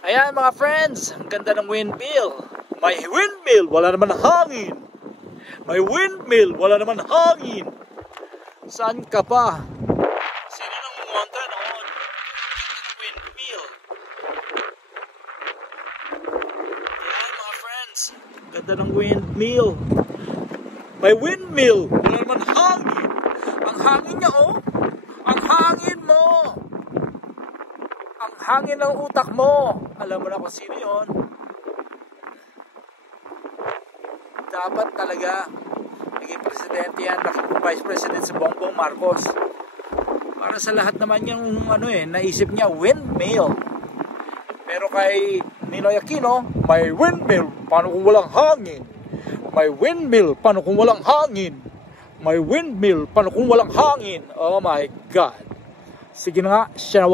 Ayan mga friends, ang ganda ng windmill. May windmill, wala naman hangin. May windmill, wala naman hangin. Saan ka pa? Sino nang mumonta noon? Ang windmill. Ayan mga friends, ang ganda ng windmill. May windmill, wala naman hangin. Ang hangin niya oh, ang hangin mo. Ang hangin ng utak mo. Alam mo na kung sino yun. Dapat talaga naging presidente yan, vice president si Bongbong Marcos. Para sa lahat naman yung naisip niya, windmill. Pero kay Ninoy Aquino, may windmill, paano kung walang hangin? May windmill, paano kung walang hangin? May windmill, paano kung walang hangin? Oh my God. Sige na nga, siya